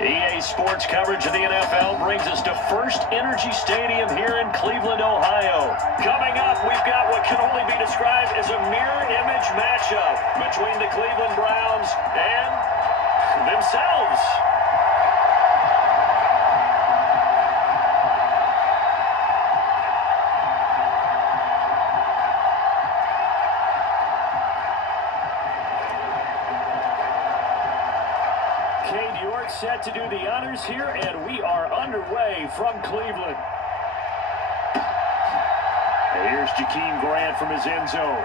EA Sports coverage of the NFL brings us to First Energy Stadium here in Cleveland, Ohio. Coming up, we've got what can only be described as a mirror image matchup between the Cleveland Browns and themselves. Set to do the honors here, and we are underway from Cleveland. Here's Jakeem Grant from his end zone.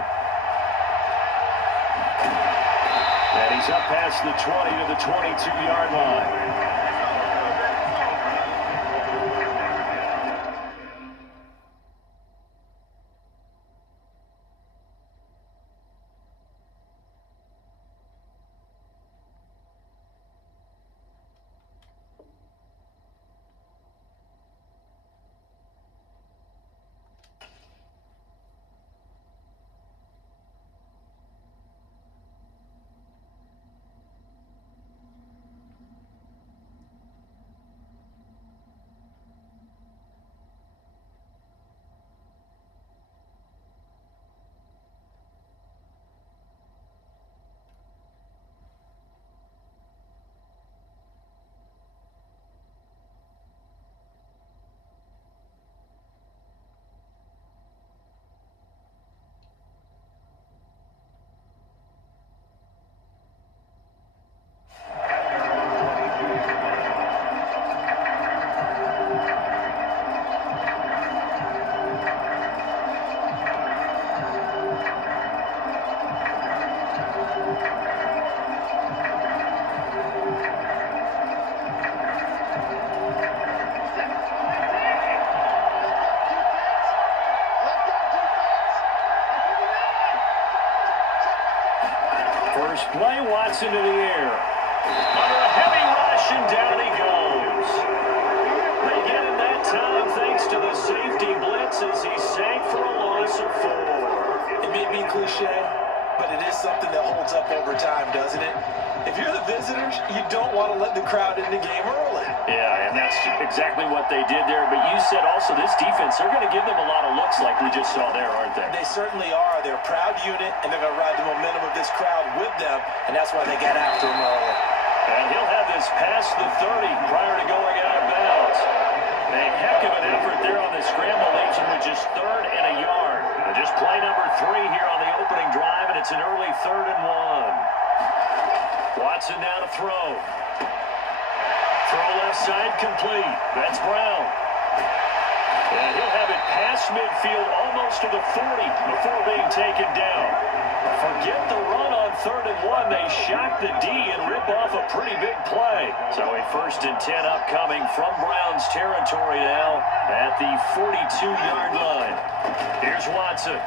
And he's up past the 20 to the 22-yard line. First play, Watson to the air. Under a heavy rush, and down he goes. They get him that time thanks to the safety blitz as he sank for a loss of 4. It may be cliche, but it is something that holds up over time, doesn't it? If you're the visitors, you don't want to let the crowd in the game early. Yeah, and that's exactly what they did there. But you said also this defense, they're going to give them a lot of looks like we just saw there, aren't they? They certainly are. They're a proud unit, and they're going to ride the momentum of this crowd with them, and that's why they got after him early. And he'll have this past the 30 prior to going out of bounds. A heck of an effort there on the scramble, leaves him with just 3rd and a yard. And just play number 3 here on the opening drive, and it's an early 3rd and 1. Watson now to throw. Throw left side complete. That's Brown. And he'll have it past midfield almost to the 40 before being taken down. Forget the run on 3rd and 1. They shock the D and rip off a pretty big play. So a 1st and 10 upcoming from Browns territory now at the 42-yard line. Here's Watson.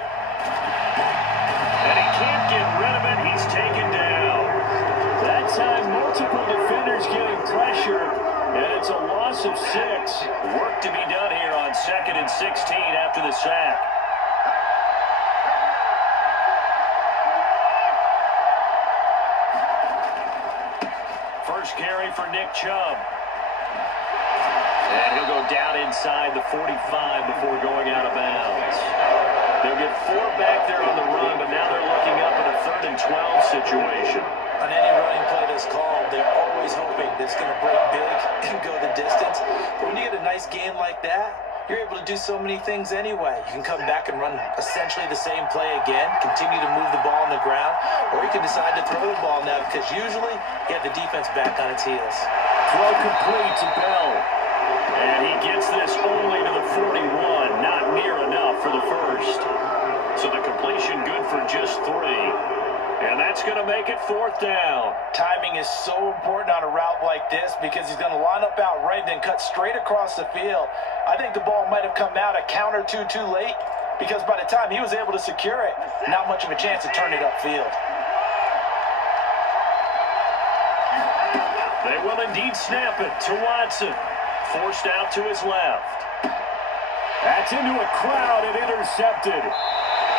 And he can't get rid of it. He's taken down. That time, multiple defenders getting pressure, and it's a loss of 6. Work to be done here on 2nd and 16 after the sack. First carry for Nick Chubb. And he'll go down inside the 45 before going out of bounds. They'll get 4 back there on the run, but now they're looking up at a 3rd and 12 situation. On any running play that's called, they're always hoping that it's going to break big and go the distance. But when you get a nice gain like that, you're able to do so many things anyway. You can come back and run essentially the same play again, continue to move the ball on the ground, or you can decide to throw the ball now because usually you have the defense back on its heels. Throw complete to Bell. And he gets this only to the 41, not near enough for the 1st. So the completion good for just 3. And that's going to make it 4th down. Timing is so important on a route like this because he's going to line up out right and then cut straight across the field. I think the ball might have come out a count or two too late because by the time he was able to secure it, not much of a chance to turn it upfield. They will indeed snap it to Watson. Forced out to his left. That's into a crowd and intercepted.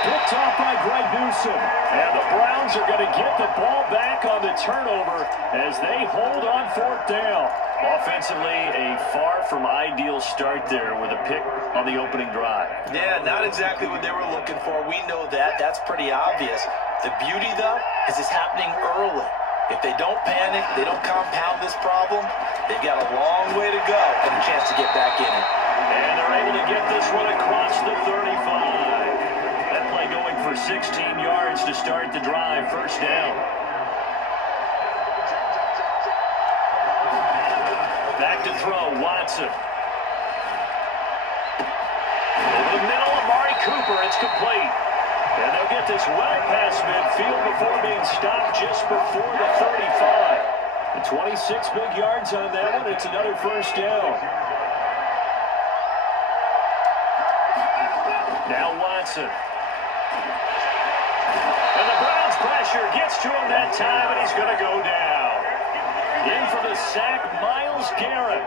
Picked off by Greg Newsome. And the Browns are going to get the ball back on the turnover as they hold on 4th down. Offensively, a far from ideal start there with a pick on the opening drive. Yeah, not exactly what they were looking for. We know that. That's pretty obvious. The beauty, though, is it's happening early. If they don't panic, they don't compound this problem, they've got a long way to go and a chance to get back in it. And they're able to get this one across the 35. That play going for 16 yards to start the drive. First down. Back to throw, Watson. Over the middle, Amari Cooper, it's complete. And they'll get this well past midfield before being stopped just before the 35. And 26 big yards on that one. It's another first down. Now Watson. And the Browns pressure gets to him that time, and he's going to go down. In for the sack, Myles Garrett.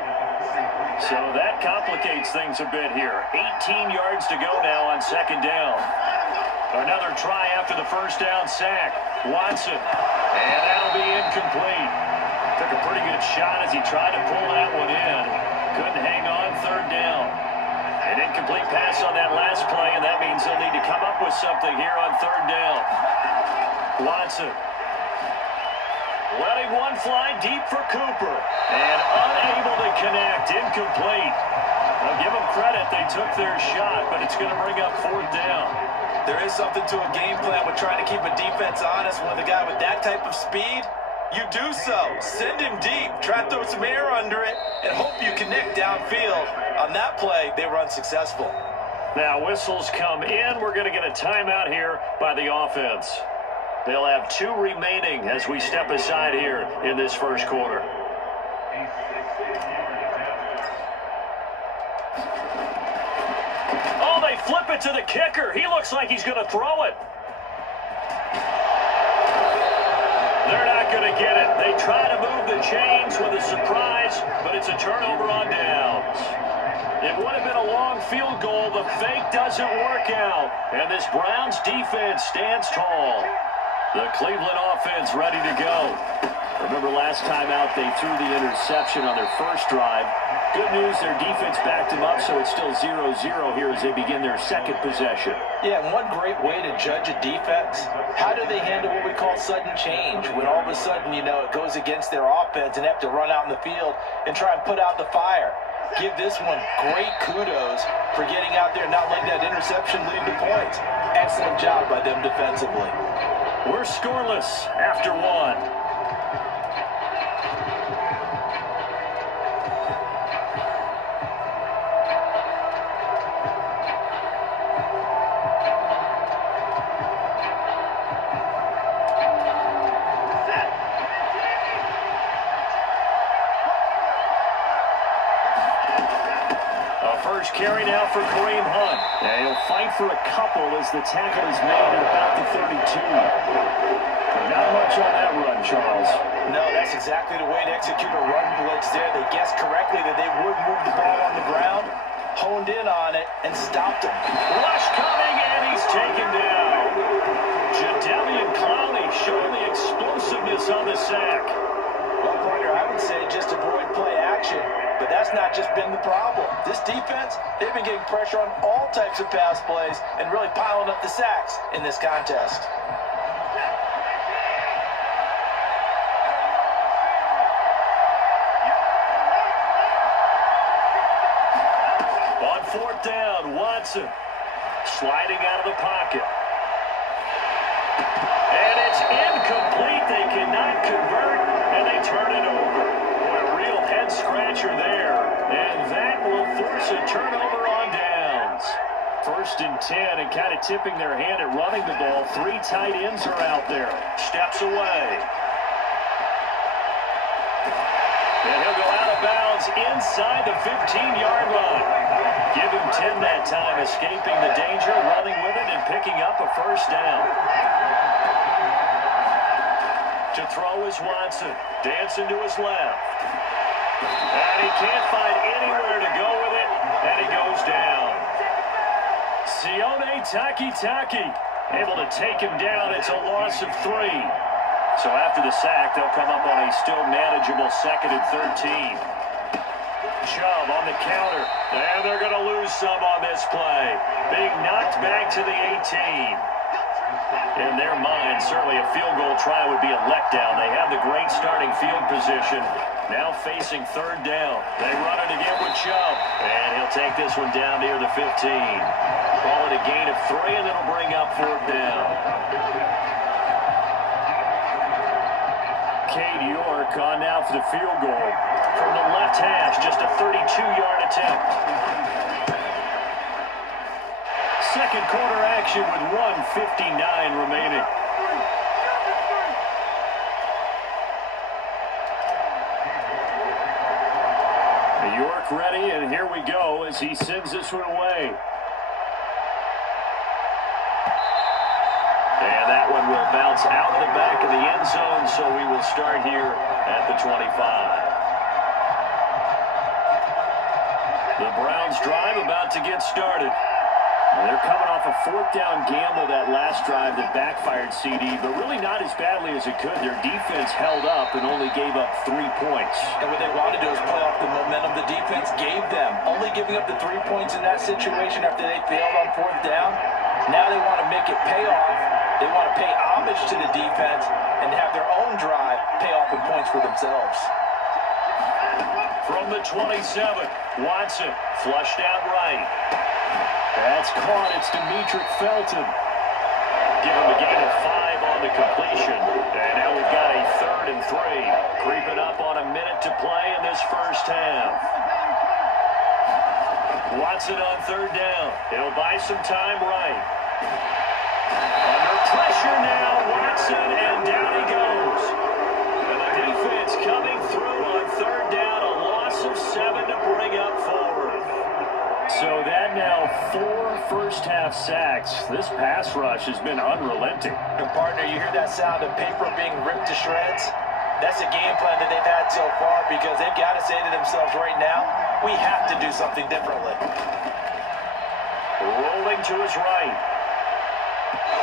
So that complicates things a bit here. 18 yards to go now on second down. Another try after the first down sack. Watson. And that'll be incomplete. Took a pretty good shot as he tried to pull that one in. Couldn't hang on third down. An incomplete pass on that last play, and that means they'll need to come up with something here on third down. Watson. Letting one fly deep for Cooper. And unable to connect. Incomplete. I'll give them credit. They took their shot, but it's going to bring up fourth down. There is something to a game plan with trying to keep a defense honest. When the guy with that type of speed, you do so. Send him deep. Try to throw some air under it and hope you connect downfield. On that play, they were unsuccessful. Now whistles come in. We're going to get a timeout here by the offense. They'll have 2 remaining as we step aside here in this first quarter. Oh, they flip it to the kicker. He looks like he's going to throw it. They're not going to get it. They try to move the chains with a surprise, but it's a turnover on downs. It would have been a long field goal. The fake doesn't work out, and this Browns defense stands tall. The Cleveland offense ready to go. Remember last time out they threw the interception on their first drive. Good news, their defense backed them up, so it's still 0-0 here as they begin their second possession. Yeah, and one great way to judge a defense, how do they handle what we call sudden change? When all of a sudden, it goes against their offense and they have to run out in the field and try and put out the fire. Give this one great kudos for getting out there and not letting that interception lead to points. Excellent job by them defensively. We're scoreless after one. Carry now for Kareem Hunt. And he'll fight for a couple as the tackle is made at about the 32. Not much on that run, Charles. No, that's exactly the way to execute a run blitz there. They guessed correctly that they would move the ball on the ground, honed in on it, and stopped him. Rush coming, and he's taken down. Jadeveon Clowney showing the explosiveness on the sack. Well, partner, I would say just avoid play action. But that's not just been the problem. This defense, they've been getting pressure on all types of pass plays and really piling up the sacks in this contest. On fourth down, Watson sliding out of the pocket. And it's incomplete. They cannot convert, and they turn it over. Scratcher there, and that will force a turnover on downs. First and 10, and kind of tipping their hand at running the ball. 3 tight ends are out there. Steps away. And he'll go out of bounds inside the 15-yard line. Give him 10 that time, escaping the danger, running with it, and picking up a first down. To throw is Watson, dancing to his left. And he can't find anywhere to go with it, and he goes down. Sione Takitaki able to take him down. It's a loss of 3. So after the sack, they'll come up on a still manageable 2nd and 13. Chubb on the counter. And they're going to lose some on this play. Being knocked back to the 18. In their mind, certainly a field goal try would be a letdown. They have the great starting field position. Now facing third down. They run it again with Chubb. And he'll take this one down near the 15. Call it a gain of 3, and it'll bring up fourth down. Cade York on now for the field goal. From the left hash, just a 32-yard attempt. Second quarter action with 1:59 remaining. York ready, and here we go as he sends this one away. And that one will bounce out of the back of the end zone, so we will start here at the 25. The Browns drive about to get started. They're coming off a fourth down gamble that last drive that backfired, CD, but really not as badly as it could. Their defense held up and only gave up 3 points. And what they want to do is play off the momentum the defense gave them. Only giving up the 3 points in that situation after they failed on fourth down. Now they want to make it pay off. They want to pay homage to the defense and have their own drive pay off in points for themselves. From the 27, Watson flushed out right. That's caught. It's Demetric Felton. Give him a gain of 5 on the completion. And now we've got a 3rd and 3. Creeping up on a minute to play in this first half. Watson on third down. He'll buy some time right. Under pressure now, Watson, and down he goes. And the defense coming through on third down. A loss of 7 to bring up 4. So that now 4 first-half sacks. This pass rush has been unrelenting. And partner, you hear that sound of paper being ripped to shreds? That's a game plan that they've had so far because they've got to say to themselves right now, we have to do something differently. Rolling to his right.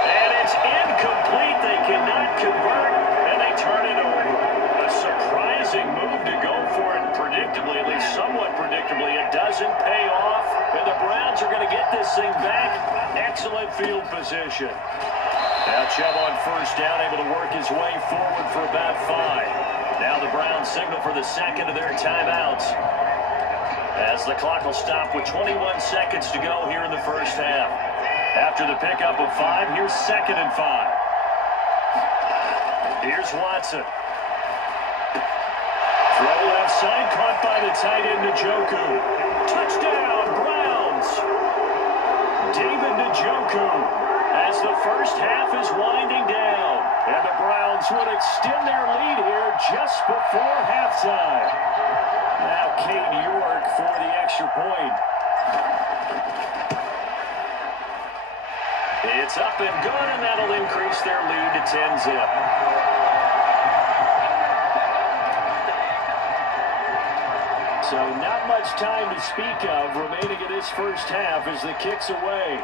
And it's incomplete. They cannot convert, and they turn it over. A surprising move to go for it predictably, at least somewhat predictably. It doesn't pay off, and the Browns are going to get this thing back. Excellent field position. Now Chubb on first down, able to work his way forward for about 5. Now the Browns signal for the second of their timeouts, as the clock will stop with 21 seconds to go here in the first half. After the pickup of 5, here's 2nd and 5. Here's Watson. Throw left side, caught by the tight end, Njoku. Touchdown, Browns! David Njoku, as the first half is winding down. And the Browns would extend their lead here just before halftime. Now Cade York for the extra point. It's up and good, and that'll increase their lead to 10-zip. So not much time to speak of remaining in this first half as the kick's away.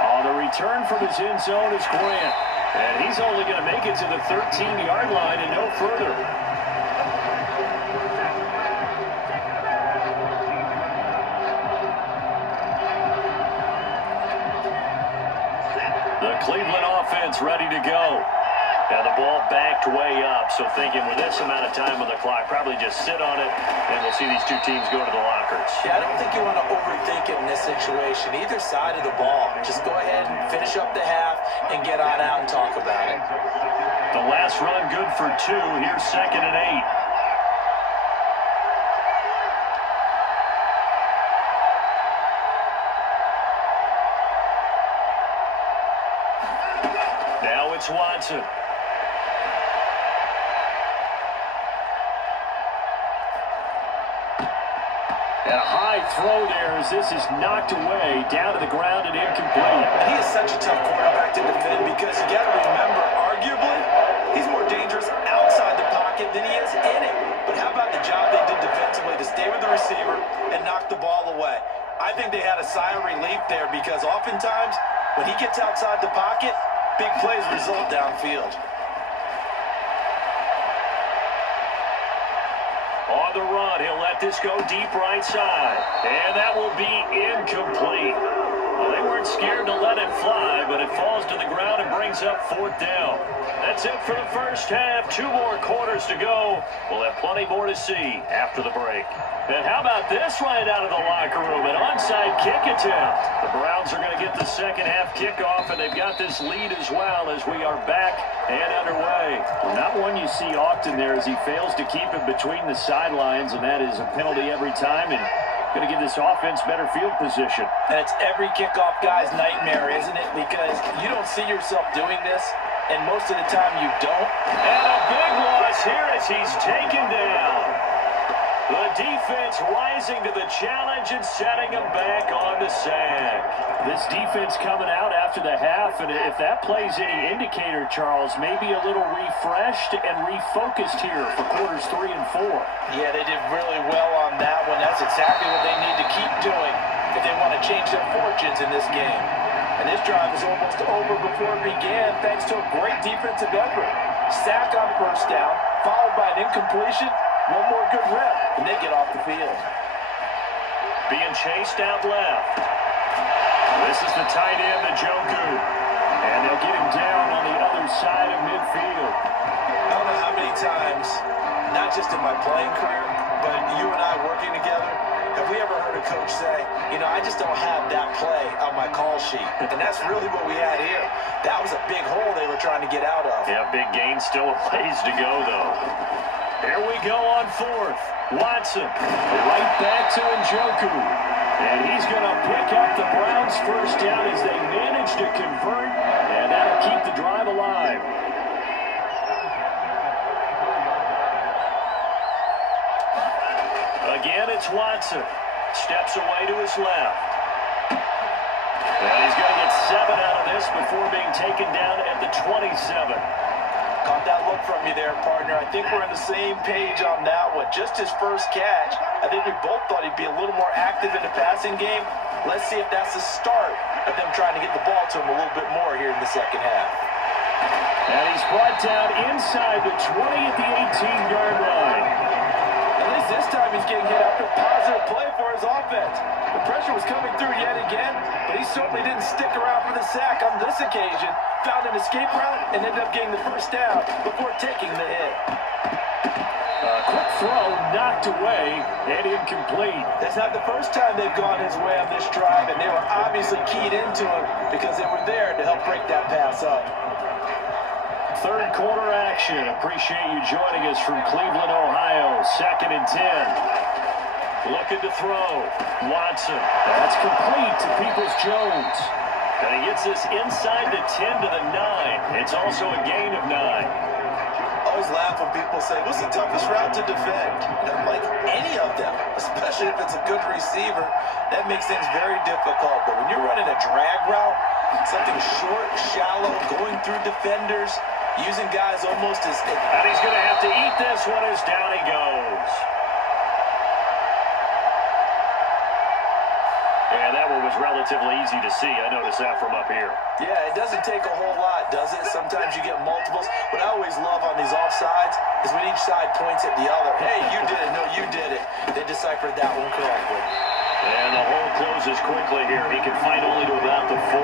On the return from his end zone is Grant. And he's only going to make it to the 13-yard line and no further. The Cleveland offense ready to go. Now the ball backed way up, so thinking with this amount of time on the clock, probably just sit on it, and we'll see these two teams go to the lockers. Yeah, I don't think you want to overthink it in this situation. Either side of the ball. Just go ahead and finish up the half and get on out and talk about it. The last run good for 2. Here's 2nd and 8. Now it's Watson. And a high throw there as this is knocked away, down to the ground and incomplete. He is such a tough quarterback to defend because you got to remember, arguably, he's more dangerous outside the pocket than he is in it. But how about the job they did defensively to stay with the receiver and knock the ball away? I think they had a sigh of relief there because oftentimes when he gets outside the pocket, big plays result downfield. on the run. He'll let this go deep right side. And that will be incomplete. Well, they weren't scared to let it fly, but it falls to the ground and brings up 4th down. That's it for the first half. 2 more quarters to go. We'll have plenty more to see after the break. And how about this right out of the locker room? An onside kick attempt. The Browns are going to get the second half kickoff, and they've got this lead as well as we are back and underway. Not one you see often there as he fails to keep it between the sidelines, and that is a penalty every time. And going to give this offense better field position. And it's every kickoff guy's nightmare, isn't it? Because you don't see yourself doing this, and most of the time you don't. And a big loss here as he's taken down. The defense rising to the challenge and setting him back on the sack. This defense coming out after the half, and if that plays any indicator, Charles, maybe a little refreshed and refocused here for quarters 3 and 4. Yeah, they did really well on that one. That's exactly what they need to keep doing if they want to change their fortunes in this game. And this drive is almost over before it began thanks to a great defensive effort. Sack on first down, followed by an incompletion. One more good rep, and they get off the field. Being chased out left. This is the tight end, Njoku. And they'll get him down on the other side of midfield. I don't know how many times, not just in my playing career, but you and I working together, have we ever heard a coach say, you know, I just don't have that play on my call sheet. And that's really what we had here. That was a big hole they were trying to get out of. Yeah, big gain, still a ways to go, though. Here we go on 4th. Watson right back to Njoku. And he's going to pick up the Browns' first down as they manage to convert. And that'll keep the drive alive. Again, it's Watson. Steps away to his left. And he's going to get 7 out of this before being taken down at the 27. Caught that look from you there, partner. I think we're on the same page on that one. Just his first catch. I think we both thought he'd be a little more active in the passing game. Let's see if that's the start of them trying to get the ball to him a little bit more here in the second half. And he's brought down inside the 20 at the 18-yard line. At least this time he's getting hit after a positive play for his offense. The pressure was coming through yet again, but he certainly didn't stick around for the sack on this occasion. Found an escape route and ended up getting the first down before taking the hit. Quick throw, knocked away, and incomplete. That's not the first time they've gone his way on this drive, and they were obviously keyed into him because they were there to help break that pass up. Third quarter action. Appreciate you joining us from Cleveland, Ohio. 2nd and 10. Looking to throw. Watson. That's complete to Peoples-Jones. And he gets this inside the 10 to the 9. It's also a gain of 9. Always laugh when people say, what's the toughest route to defend? And I'm like, any of them, especially if it's a good receiver, that makes things very difficult. But when you're running a drag route, something short, shallow, going through defenders, using guys almost as... And he's going to have to eat this one as down he goes. And that one was relatively easy to see. I noticed that from up here. Yeah, it doesn't take a whole lot, does it? Sometimes you get multiples. What I always love on these offsides is when each side points at the other. Hey, you did it. No, you did it. They deciphered that one correctly. And the hole closes quickly here. He can fight only to about the 4.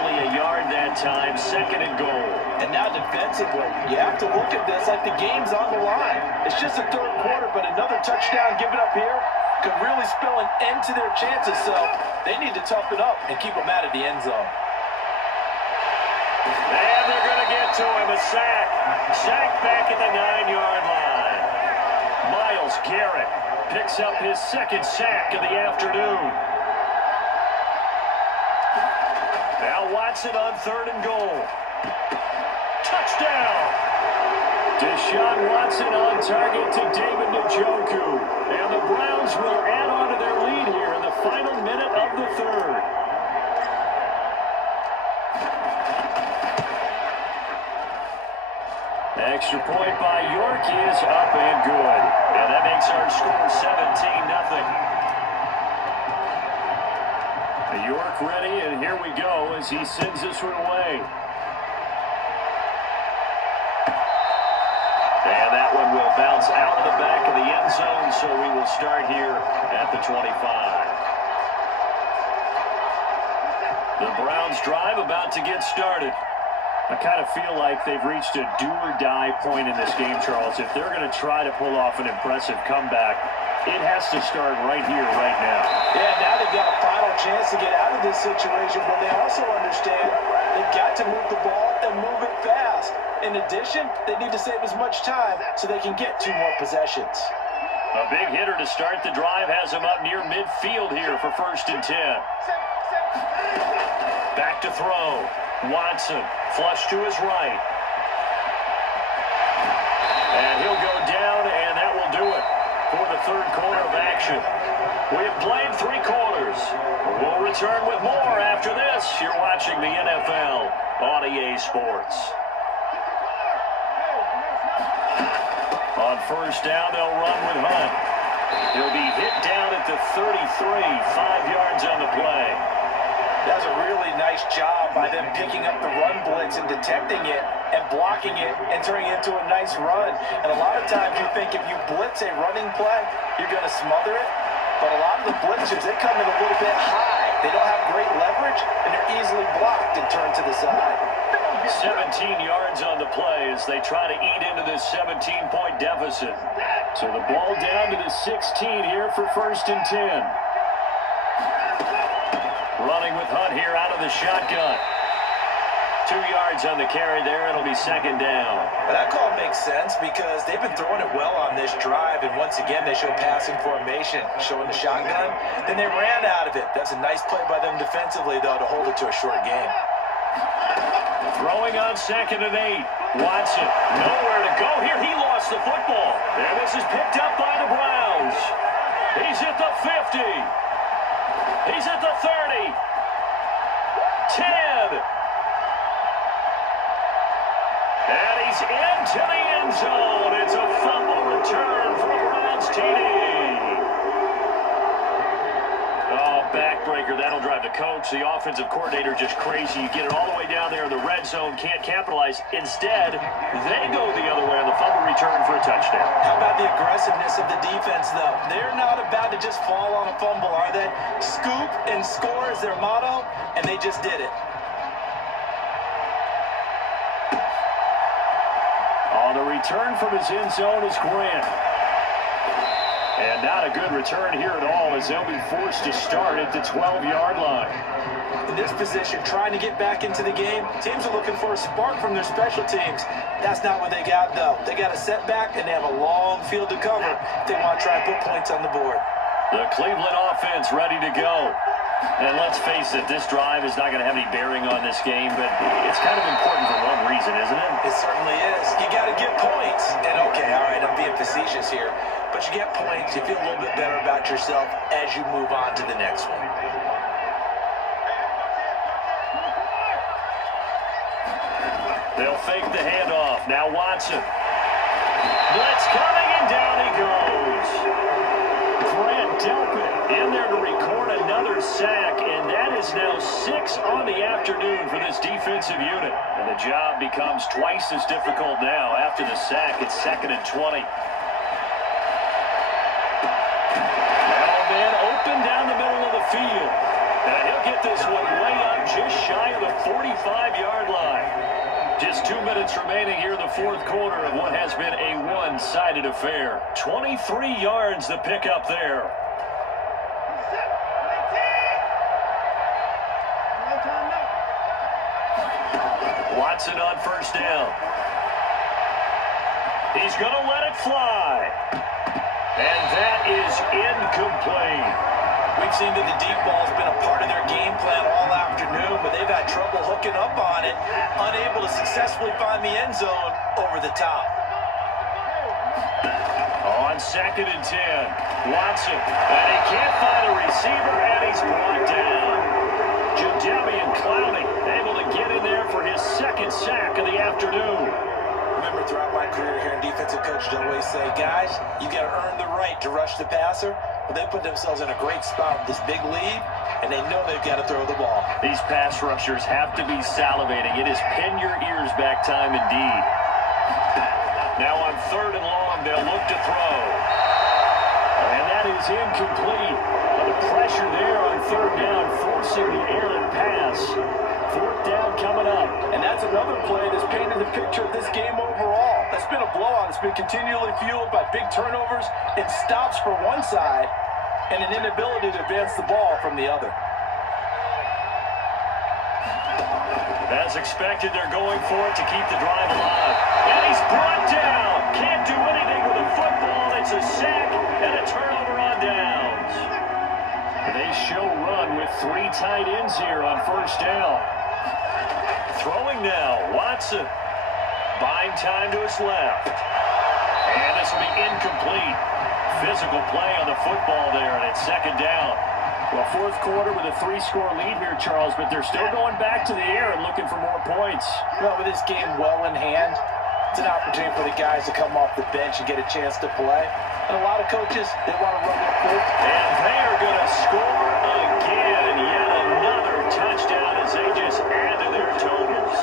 Only a yard that time. 2nd and goal. And now defensively, you have to look at this like the game's on the line. It's just the third quarter, but another touchdown given up here could really spell an end to their chances, so they need to toughen up and keep them out of the end zone. And they're going to get to him, a sack. Sack back at the 9-yard line. Myles Garrett picks up his 2nd sack of the afternoon. Now Watson on 3rd and goal. Touchdown! Deshaun Watson on target to David Njoku. And the Browns will add on to their lead here in the final minute of the 3rd. Extra point by York is up and good. And that makes our score 17-0. York ready, and here we go as he sends this one away. And that one will bounce out of the back of the end zone, so we will start here at the 25. The Browns drive about to get started. I kind of feel like they've reached a do-or-die point in this game, Charles. If they're going to try to pull off an impressive comeback, it has to start right here, right now. Yeah, now they've got a final chance to get out of this situation, but they also understand they've got to move the ball and move it fast. In addition, they need to save as much time so they can get 2 more possessions. A big hitter to start the drive has him up near midfield here for 1st and 10. Back to throw. Watson, flush to his right. And he'll go down, and that will do it for the 3rd quarter of action. We have played 3 quarters. We'll return with more after this. You're watching the NFL on EA Sports. On 1st down, they'll run with Hunt. He'll be hit down at the 33, 5 yards on the play. That was a really nice job by them picking up the run blitz and detecting it and blocking it and turning it into a nice run. And a lot of times you think if you blitz a running play, you're going to smother it. But a lot of the blitzers, they come in a little bit high. They don't have great leverage, and they're easily blocked and turned to the side. 17 yards on the play as they try to eat into this 17-point deficit. So the ball down to the 16 here for 1st and 10. Running with Hunt here out of the shotgun. 2 yards on the carry there. It'll be 2nd down. But that call makes sense because they've been throwing it well on this drive, and once again they show passing formation, showing the shotgun. Then they ran out of it. That's a nice play by them defensively, though, to hold it to a short game. Throwing on 2nd and 8. Watson, nowhere to go here. He lost the football. And this is picked up by the Browns. He's at the 50. He's at the 30. 10. And he's into the end zone. It's a fumble return for a Browns TD. Oh, backbreaker. That'll drive the coach. The offensive coordinator just crazy. You get it all the way down there in the red zone. Can't capitalize. Instead, they go the other way on the fumble return for a touchdown. How about the aggressiveness of the defense, though? They're not about to just fall on a fumble, are they? Scoop and score is their motto, and they just did it. On the return from his end zone is Grant. And not a good return here at all as they'll be forced to start at the 12-yard line. In this position, trying to get back into the game, teams are looking for a spark from their special teams. That's not what they got, though. They got a setback, and they have a long field to cover if they want to try and put points on the board. The Cleveland offense ready to go. And let's face it, this drive is not going to have any bearing on this game, but it's kind of important for one reason, isn't it? It certainly is. You got to get points. And okay, all right, I'm being facetious here, but you get points, you feel a little bit better about yourself as you move on to the next one. They'll fake the handoff. Now Watson. Blitz coming, and down he goes. Grant Delpit in there to record another sack, and that is now 6 on the afternoon for this defensive unit. And the job becomes twice as difficult now. After the sack, it's 2nd and 20. Now man open down the middle of the field. Now he'll get this one way up just shy of the 45-yard line. Just 2 minutes remaining here in the 4th quarter of what has been a one-sided affair. 23 yards the pickup there. Watson on 1st down. He's going to let it fly. And that is incomplete. We've seen that the deep ball's been a part of their game plan all afternoon, but they've had trouble hooking up on it, unable to successfully find the end zone over the top. On 2nd and 10, Watson, and he can't find a receiver, and he's brought down. Jadeveon Clowney able to get in there for his 2nd sack of the afternoon. Remember, throughout my career here in defensive coaches always say, guys, you got to earn the right to rush the passer. But they put themselves in a great spot with this big lead, and they know they've got to throw the ball. These pass rushers have to be salivating. It is pin your ears back time indeed. Now on 3rd and long, they'll look to throw. And that is incomplete. The pressure there on 3rd down, forcing the errant pass. 4th down coming up. And that's another play that's painted the picture of this game overall. That's been a blowout. It's been continually fueled by big turnovers and stops for one side and an inability to advance the ball from the other. As expected, they're going for it to keep the drive alive. And he's brought down. Can't do anything with a football. It's a sack and a turnover on downs. They show run with 3 tight ends here on 1st down. Throwing now, Watson. Buying time to his left. And this will be incomplete. Physical play on the football there, and it's 2nd down. Well, 4th quarter with a 3-score lead here, Charles, but they're still going back to the air and looking for more points. Well, with this game well in hand, it's an opportunity for the guys to come off the bench and get a chance to play. And a lot of coaches, they want to run their quick. And they are going to score again. Yet another touchdown as they just add to their totals.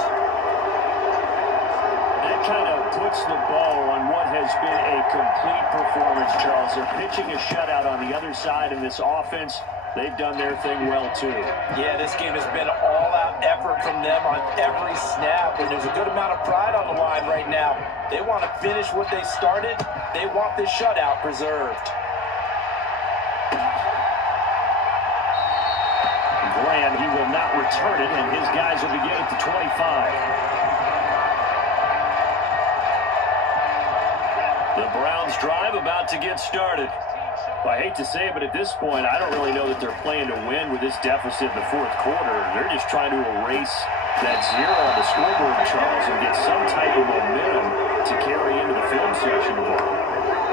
That kind of puts the bow on what has been a complete performance, Charles. They're pitching a shutout on the other side in this offense. They've done their thing well, too. Yeah, this game has been all-out effort from them on every snap, and there's a good amount of pride on the line right now. They want to finish what they started. They want this shutout preserved. Graham, he will not return it, and his guys will begin at the 25. The Browns drive about to get started. Well, I hate to say it, but at this point, I don't really know that they're playing to win with this deficit in the 4th quarter. They're just trying to erase that 0 on the scoreboard, Charles, and get some type of momentum to carry into the film session tomorrow.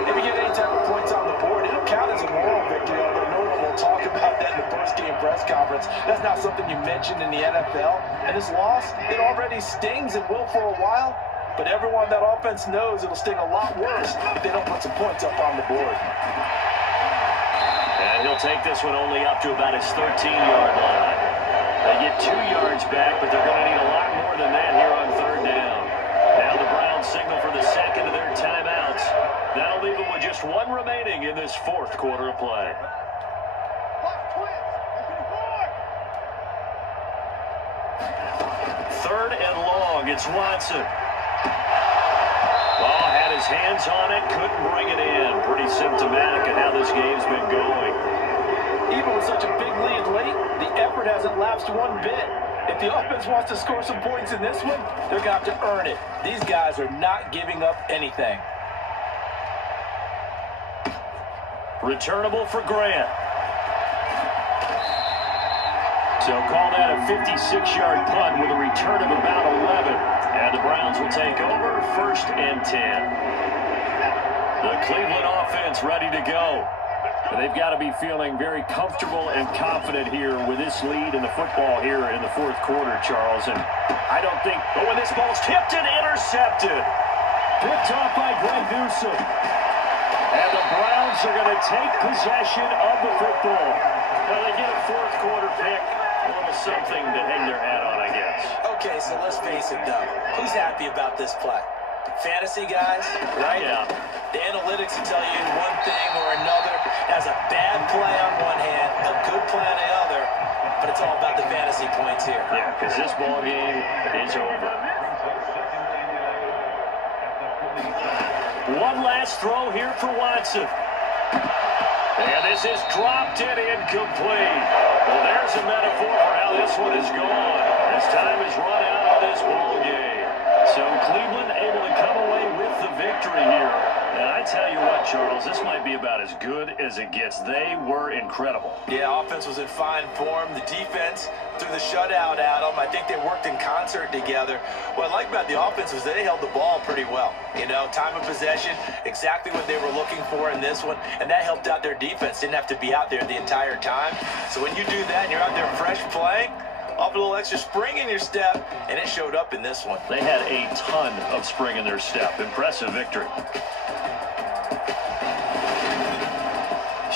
If you get any type of points on the board, it'll count as a moral victory, although no one will talk about that in the post-game press conference. That's not something you mentioned in the NFL. And this loss, it already stings and will for a while. But everyone that offense knows it'll sting a lot worse if they don't put some points up on the board. And he'll take this one only up to about his 13-yard line. They get 2 yards back, but they're going to need a lot more than that here on 3rd down. Now the Browns signal for the 2nd of their timeouts. That'll leave them with just 1 remaining in this 4th quarter of play. Third and long, it's Watson. Ball had his hands on it, couldn't bring it in. Pretty symptomatic of how this game's been going. Even with such a big lead late, the effort hasn't lapsed one bit. If the offense wants to score some points in this one, they're going to have to earn it. These guys are not giving up anything. Returnable for Grant. So call that a 56-yard punt with a return of about 11. And the Browns will take over 1st and 10. The Cleveland offense ready to go. They've got to be feeling very comfortable and confident here with this lead in the football here in the 4th quarter, Charles. And I don't think... But when this ball's tipped and intercepted. Picked off by Greg Newsome. And the Browns are going to take possession of the football. Well, they get a 4th quarter pick. A little something to hang their hat on, I guess. Okay, so let's face it, though. Who's happy about this play? Fantasy guys, right? Yeah. The analytics will tell you one thing or another. Has a bad play on one hand, a good play on the other, but it's all about the fantasy points here. Yeah, because this ball game is over. One last throw here for Watson. And this is dropped and incomplete. Well, there's a metaphor for how this one is gone. As time is run out on this ball game. So Cleveland able to come away with the victory here. And I tell you what, Charles, this might be about as good as it gets. They were incredible. Yeah, offense was in fine form. The defense threw the shutout at them. I think they worked in concert together. What I like about the offense was they held the ball pretty well. You know, time of possession, exactly what they were looking for in this one, and that helped out their defense. Didn't have to be out there the entire time. So when you do that and you're out there fresh playing, off a little extra spring in your step, and it showed up in this one. They had a ton of spring in their step. Impressive victory.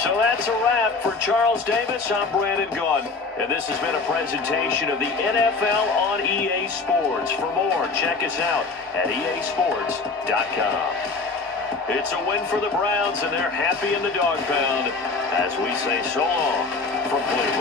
So that's a wrap for Charles Davis. I'm Brandon Gaudin, and this has been a presentation of the NFL on EA Sports. For more, check us out at easports.com. It's a win for the Browns, and they're happy in the dog pound as we say so long from Cleveland.